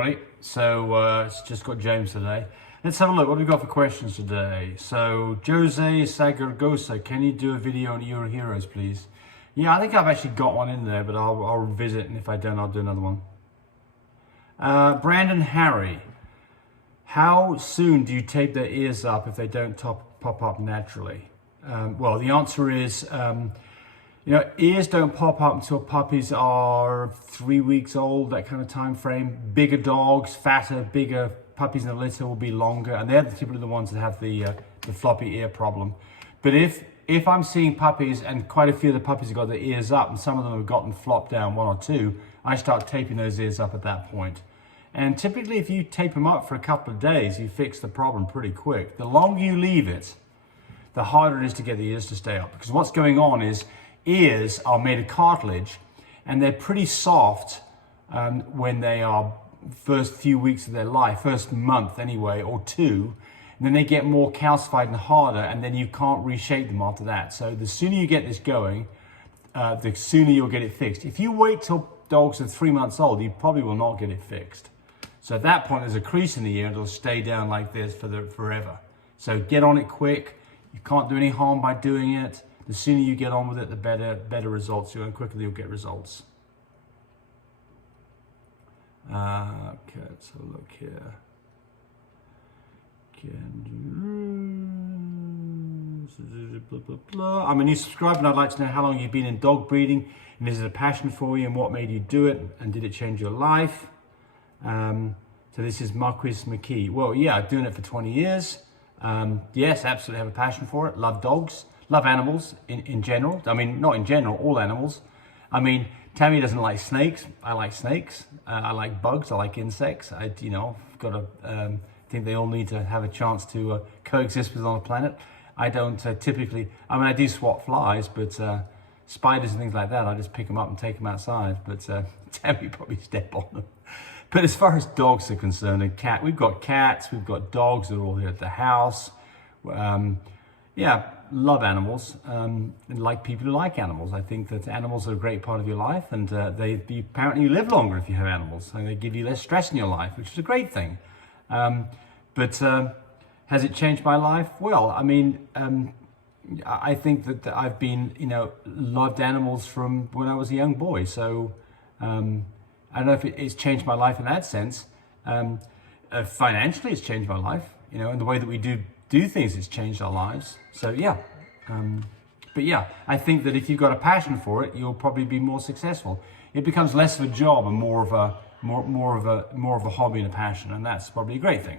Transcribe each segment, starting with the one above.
everybody. So it's just got James today. Let's have a look. What do we got for questions today? So Jose Sagargosa, can you do a video on Euro Heroes, please? Yeah, I think I've actually got one in there, but I'll revisit, and if I don't, I'll do another one. Brandon Harry, how soon do you tape their ears up if they don't pop up naturally? Well, the answer is, ears don't pop up until puppies are 3 weeks old, that kind of time frame. Bigger dogs, fatter, bigger puppies in the litter will be longer, and they're typically the ones that have the floppy ear problem. But if I'm seeing puppies, and quite a few of the puppies have got their ears up, and some of them have gotten flopped down, one or two, I start taping those ears up at that point. And typically, if you tape them up for a couple of days, you fix the problem pretty quick. The longer you leave it, the harder it is to get the ears to stay up. Because what's going on is ears are made of cartilage, and they're pretty soft when they are first few weeks of their life, first month anyway, or two. And then they get more calcified and harder, and then you can't reshape them after that. So the sooner you get this going, the sooner you'll get it fixed. If you wait till dogs are 3 months old, you probably will not get it fixed. So at that point, there's a crease in the ear, and it'll stay down like this forever. So get on it quick. You can't do any harm by doing it. The sooner you get on with it, the better results you, and quicker you'll get results. Okay, let's have a look here. I'm a new subscriber, and I'd like to know how long you've been in dog breeding, and is it a passion for you, and what made you do it, and did it change your life? So this is Marquis McKee. Well, yeah, I've been doing it for 20 years. Yes, absolutely have a passion for it. Love dogs, love animals in general. I mean, not in general, all animals. I mean, Tammy doesn't like snakes. I like snakes. I like bugs. I like insects. I've got to think they all need to have a chance to coexist with on the planet. I don't typically, I mean, I do swat flies, but spiders and things like that, I just pick them up and take them outside. But Tammy probably step on them. But as far as dogs are concerned, and we've got cats, we've got dogs that are all here at the house. Yeah, love animals, and like people who like animals. I think that animals are a great part of your life, and apparently you live longer if you have animals, and they give you less stress in your life, which is a great thing. But has it changed my life? Well, I mean, I think that I've been, loved animals from when I was a young boy. So I don't know if it's changed my life in that sense. Financially, it's changed my life. In the way that we do things, it's changed our lives. So yeah, but yeah, I think that if you've got a passion for it, you'll probably be more successful. It becomes less of a job and more of a hobby and a passion, and that's probably a great thing.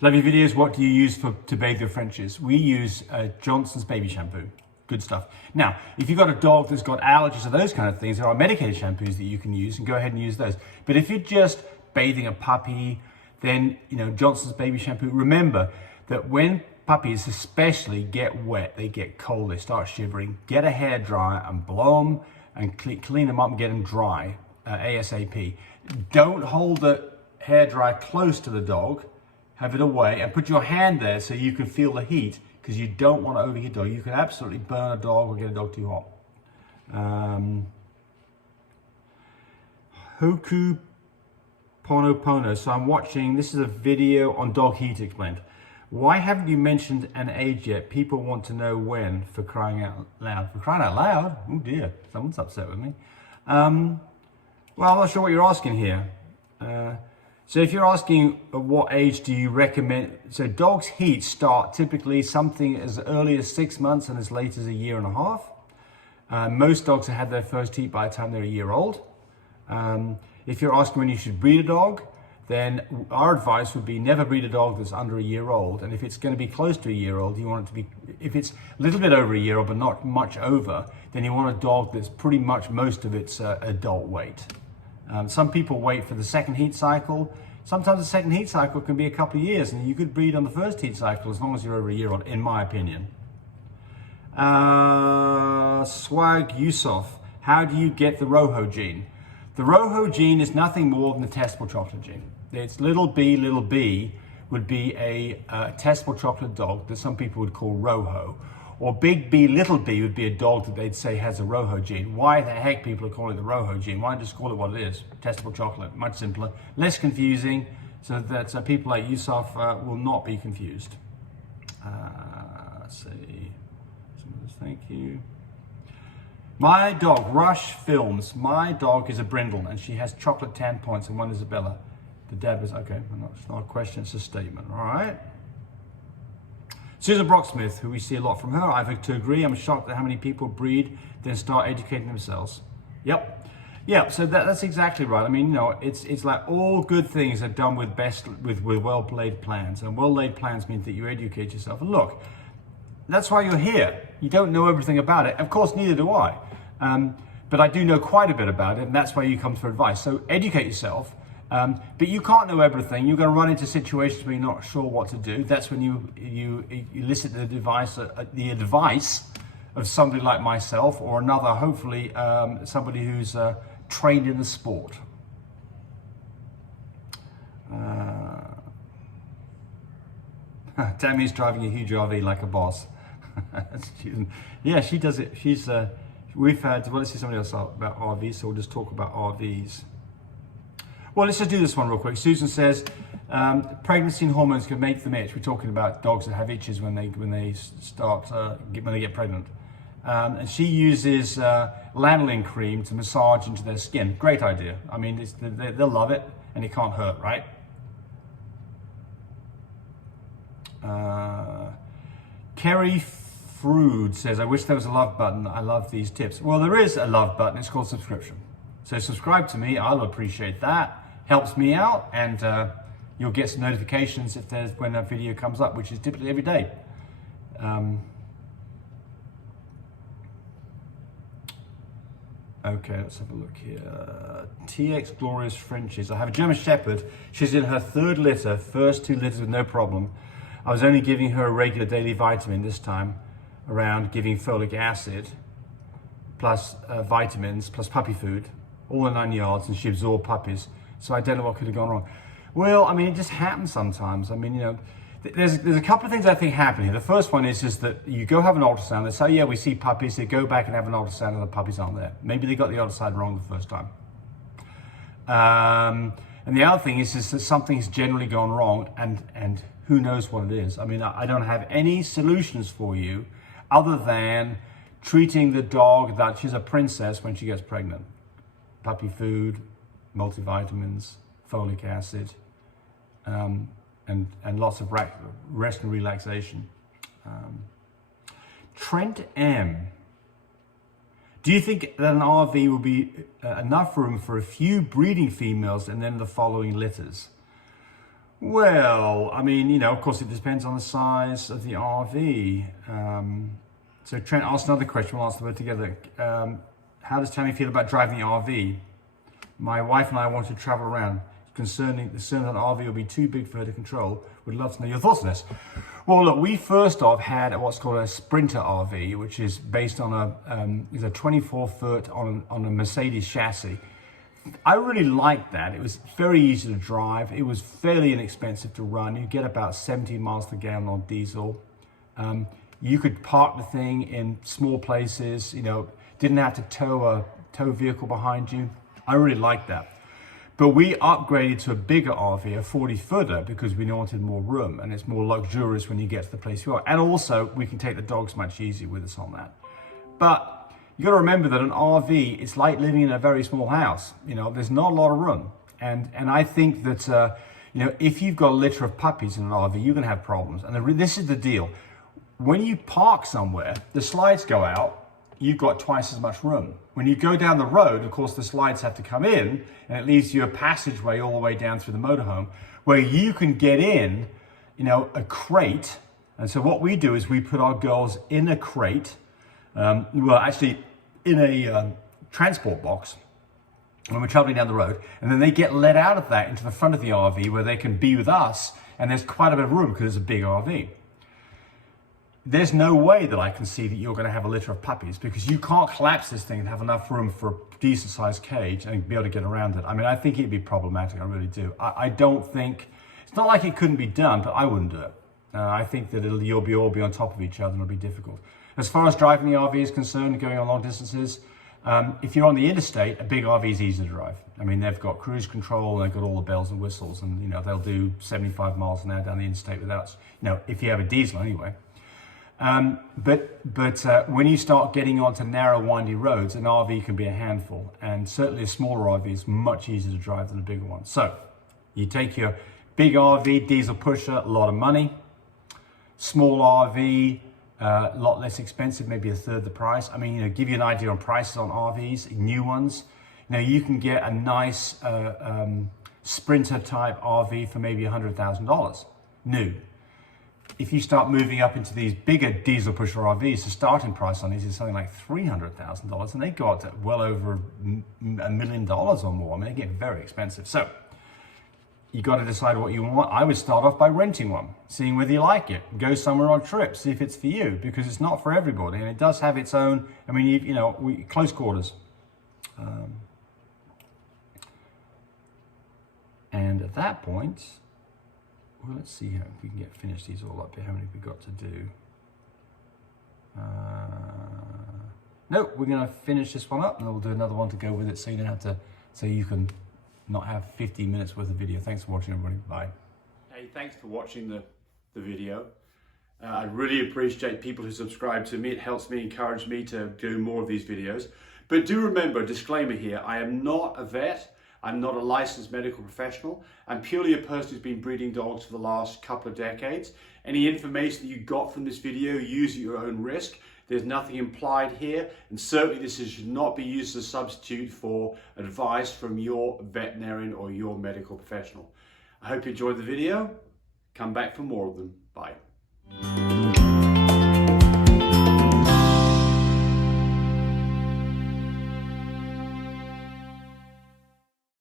Love your videos. What do you use to bathe your Frenchies? We use Johnson's baby shampoo. Good stuff. Now, if you've got a dog that's got allergies or those kind of things, there are medicated shampoos that you can use, and go ahead and use those. But if you're just bathing a puppy, then Johnson's baby shampoo. Remember that when puppies especially get wet, they get cold, they start shivering, get a hairdryer and blow them and clean them up and get them dry ASAP. Don't hold the hairdryer close to the dog, have it away, and put your hand there so you can feel the heat, because you don't want to overheat a dog. You can absolutely burn a dog or get a dog too hot. Hoku Pono. So I'm watching, this is a video on dog heat explained. Why haven't you mentioned an age yet? People want to know when, for crying out loud. For crying out loud? Oh dear, someone's upset with me. Well, I'm not sure what you're asking here. So if you're asking what age do you recommend, so dogs' heat start typically something as early as 6 months and as late as a year and a half. Most dogs have had their first heat by the time they're a year old. If you're asking when you should breed a dog, then our advice would be never breed a dog that's under a year old. And if it's going to be close to a year old, you want it to be, if it's a little bit over a year old but not much over, then you want a dog that's pretty much most of its adult weight. Some people wait for the second heat cycle. Sometimes the second heat cycle can be a couple of years, and you could breed on the first heat cycle as long as you're over a year old, in my opinion. Swag Yusuf, how do you get the Rojo gene? The Rojo gene is nothing more than the testable chocolate gene. It's little b would be a testable chocolate dog that some people would call Rojo. Or big B, little b would be a dog that they'd say has a Rojo gene. Why the heck people are calling it the Rojo gene? Why not just call it what it is? Testable chocolate, much simpler, less confusing, so that people like Yusuf will not be confused. Let's see. Thank you. My dog, Rush Films. My dog is a brindle and she has chocolate tan points and one Isabella. The dad was, okay, it's not a question, it's a statement, all right? Susan Brocksmith, who we see a lot from her, I have to agree. I'm shocked at how many people breed, then start educating themselves. Yep. Yeah, so that's exactly right. I mean, you know, it's like all good things are done with well-laid plans. And well-laid plans mean that you educate yourself. And look, that's why you're here. You don't know everything about it. Of course, neither do I. But I do know quite a bit about it, and that's why you come for advice. So educate yourself. But you can't know everything. You're going to run into situations where you're not sure what to do. That's when you elicit the advice of somebody like myself or another, hopefully somebody who's trained in the sport. Tammy's driving a huge RV like a boss. Yeah, she does it. We've had, well, let's see somebody else about RVs, so we'll just talk about RVs. Well, let's just do this one real quick. Susan says, pregnancy and hormones can make them itch. We're talking about dogs that have itches when they get pregnant. And she uses lanolin cream to massage into their skin. Great idea. I mean, they'll love it, and it can't hurt, right? Kerry Frood says, I wish there was a love button. I love these tips. Well, there is a love button. It's called subscription. So subscribe to me. I'll appreciate that. Helps me out, and you'll get some notifications when a video comes up, which is typically every day. Okay, let's have a look here. TX Glorious Frenchies. I have a German Shepherd. She's in her third litter, first 2 litters with no problem. I was only giving her a regular daily vitamin this time around, giving folic acid, plus vitamins, plus puppy food, all in 9 yards, and she absorbed puppies. So I don't know what could have gone wrong. Well, I mean, it just happens sometimes. I mean, you know, there's a couple of things I think happen here. The first one is that you go have an ultrasound. They say, yeah, we see puppies. They go back and have an ultrasound and the puppies aren't there. Maybe they got the ultrasound wrong the first time. And the other thing is that something's generally gone wrong, and who knows what it is. I mean, I don't have any solutions for you other than treating the dog that she's a princess when she gets pregnant. Puppy food, multivitamins, folic acid, and lots of rest and relaxation. Trent M. Do you think that an RV will be enough room for a few breeding females and then the following litters? Well, I mean, you know, of course it depends on the size of the RV. So Trent asked another question, we'll answer them together. How does Tammy feel about driving the RV? My wife and I want to travel around. Concern that an RV will be too big for her to control. Would love to know your thoughts on this. Well, look, we first off had what's called a Sprinter RV, which is based on a 24-foot on a Mercedes chassis. I really liked that. It was very easy to drive. It was fairly inexpensive to run. You get about 17 miles per gallon on diesel. You could park the thing in small places. You know, didn't have to tow a vehicle behind you. I really liked that. But we upgraded to a bigger RV, a 40-footer, because we wanted more room, and it's more luxurious when you get to the place you are. And also, we can take the dogs much easier with us on that. But you got to remember that an RV is like living in a very small house. You know, there's not a lot of room. And I think that, you know, if you've got a litter of puppies in an RV, you're going to have problems. And this is the deal. When you park somewhere, the slides go out, you've got twice as much room. When you go down the road, of course, the slides have to come in, and it leaves you a passageway all the way down through the motorhome where you can get in, you know, a crate. And so what we do is we put our girls in a crate, well, actually in a transport box when we're traveling down the road, and then they get let out of that into the front of the RV where they can be with us, and there's quite a bit of room because it's a big RV. There's no way that I can see that you're going to have a litter of puppies, because you can't collapse this thing and have enough room for a decent sized cage and be able to get around it. I mean, I think it'd be problematic. I really do. I don't think, it's not like it couldn't be done, but I wouldn't do it. I think that you'll all be on top of each other and it'll be difficult. As far as driving the RV is concerned, going on long distances, if you're on the interstate, a big RV is easy to drive. I mean, they've got cruise control, and they've got all the bells and whistles, and you know they'll do 75 miles an hour down the interstate without, you know, if you have a diesel anyway. But when you start getting onto narrow, windy roads, an RV can be a handful, and certainly a smaller RV is much easier to drive than a bigger one. So you take your big RV, diesel pusher, a lot of money. Small RV, a lot less expensive, maybe a third the price. I mean, you know, give you an idea on prices on RVs, new ones. You know, you can get a nice Sprinter type RV for maybe $100,000 new. If you start moving up into these bigger diesel pusher RVs, the starting price on these is something like $300,000, and they go up to well over $1 million or more. I mean, they get very expensive. So you got to decide what you want. I would start off by renting one, seeing whether you like it. Go somewhere on trip, see if it's for you, because it's not for everybody, and it does have its own. I mean, you know, close quarters. And at that point, well, let's see how we can finish these all up here. How many have we got to do? No, we're going to finish this one up, and then we'll do another one to go with it, so you don't have to. So you can not have 15 minutes worth of video. Thanks for watching, everybody. Bye. Hey, thanks for watching the video. I really appreciate people who subscribe to me. It helps me, encourage me to do more of these videos. But do remember, disclaimer here, I am not a vet. I'm not a licensed medical professional. I'm purely a person who's been breeding dogs for the last couple of decades. Any information that you got from this video, use at your own risk. There's nothing implied here, and certainly this should not be used as a substitute for advice from your veterinarian or your medical professional. I hope you enjoyed the video. Come back for more of them. Bye.